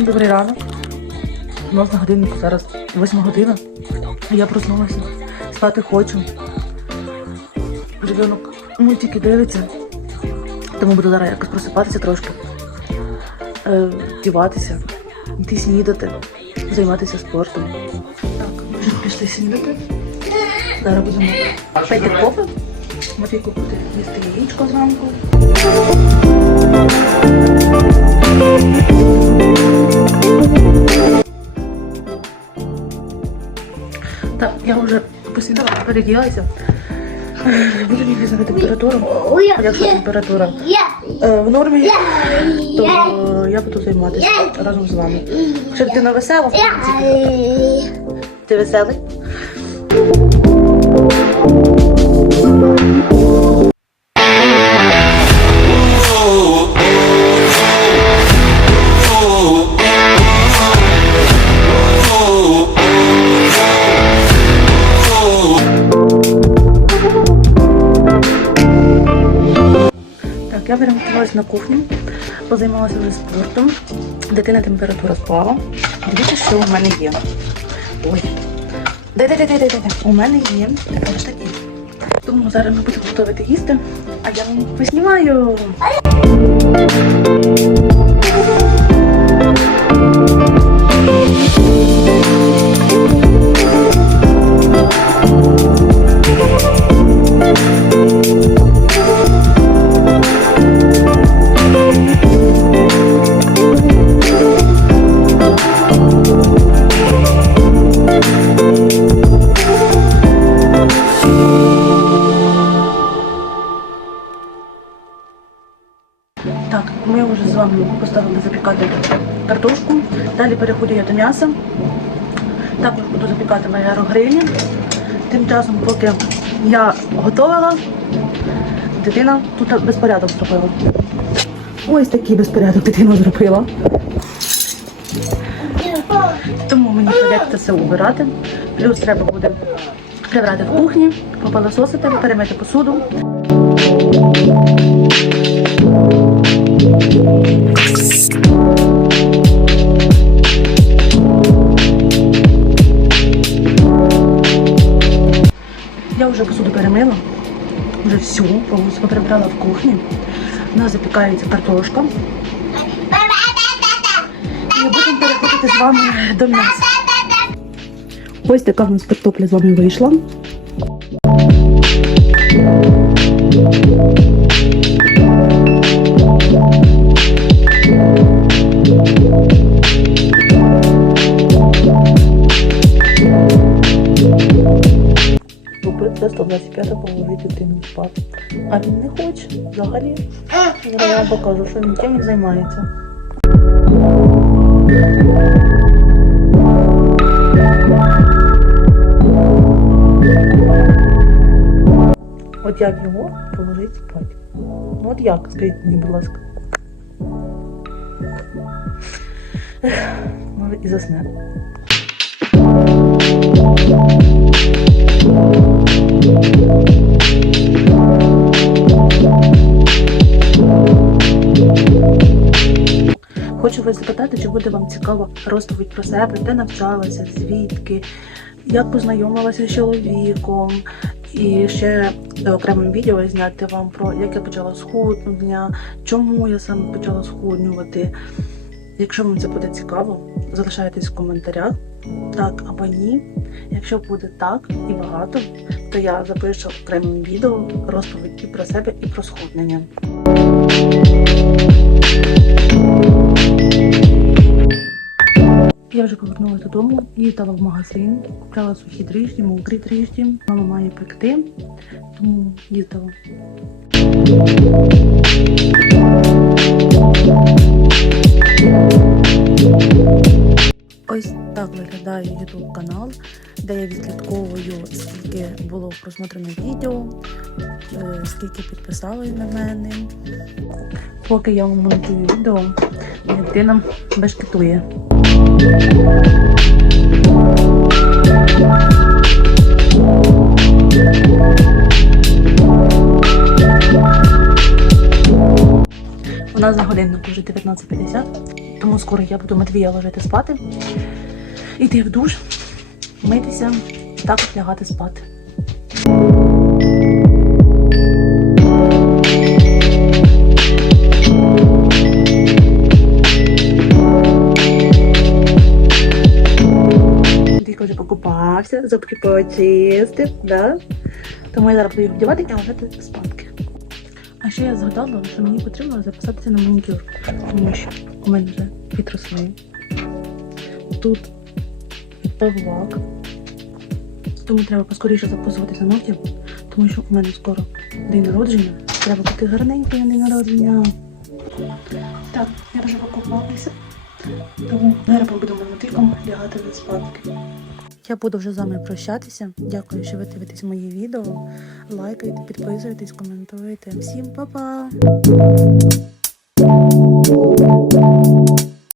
Всім добрий ранок. У нас на годиннику зараз 8 година. Я проснулася. Спати хочу. Ребенок мультики дивиться. Тому буду зараз якось просипатися трошки. Е, вдіватися, йти снідати, займатися спортом. Так, пішли снідати. Зараз будемо пити кофе. Матвійку буде їсти яєчко зранку. Я вже посідала, переділася. Буду міряти температуру. Якщо температура е, в нормі, то я буду займатися разом з вами. Якщо на весела, ти веселий? Я перемкнулася на кухню, позаймалася вже спортом. Дитина температура спала. Дивіться, що у мене є. Ой. де де де де де де У мене є ось такі. Тому зараз ми будемо готувати їсти, а я вам поснімаю. Ми вже поставили запікати картошку. Далі переходжу я до м'яса. Також буду запікати на аерогрилі. Тим часом, поки я готувала, дитина тут безпорядок зробила. Ось такий безпорядок дитина зробила. Тому мені прийдеться все убирати. Плюс треба буде прибрати в кухні, попилососити, перемити посуду. Я вже посуду перемила, вже всю, повністю прибрала в кухні. У нас запікається картошка. І будемо переходити з вами до м'яса. Ось така в нас картопля з вами вийшла. Купив це 125 положити дитину спати. А він не хоче взагалі. Я вам покажу, що він він займається. От як його положить спати? Ну от як, скажіть мені, будь ласка. Може і засне. Хочу вас запитати, чи буде вам цікава розповідь про себе, де навчалася, звідки, як познайомилася з чоловіком, і ще окремим відео зняти вам про як я почала схуднення, чому я саме почала схуднювати. Якщо вам це буде цікаво, залишайтесь в коментарях, так або ні. Якщо буде так і багато, то я запишу окремим відео розповідь і про себе, і про схуднення. Я вже повернулася додому, їздила в магазин, купляла сухі дріжджі, мокрі дріжджі. Мама має пекти, тому їздила. Було просмотрено відео, е, скільки підписали на мене. Поки я вам монтую відео, дитина бешкетує. У нас за годиннику вже 19.50, тому скоро я буду Матвія ложити спати, йти в душ, митися також лягати спати. Покупався, зубки почистив, да? Тому я зараз буду їх вдівати і ложити спадки. А ще я згадала, що мені потрібно записатися на манікюр, тому що у мене вже підросли. Тут павлак. Тому треба поскоріше записуватися на ногтів, тому що у мене скоро день народження. Треба бути гарненькою на день народження. Так, я вже покупалася. Тому зараз будемо мотиком лягати на спадки. Я буду вже з вами прощатися. Дякую, що ви дивитесь мої відео. Лайкайте, підписуйтесь, коментуйте. Всім па-па!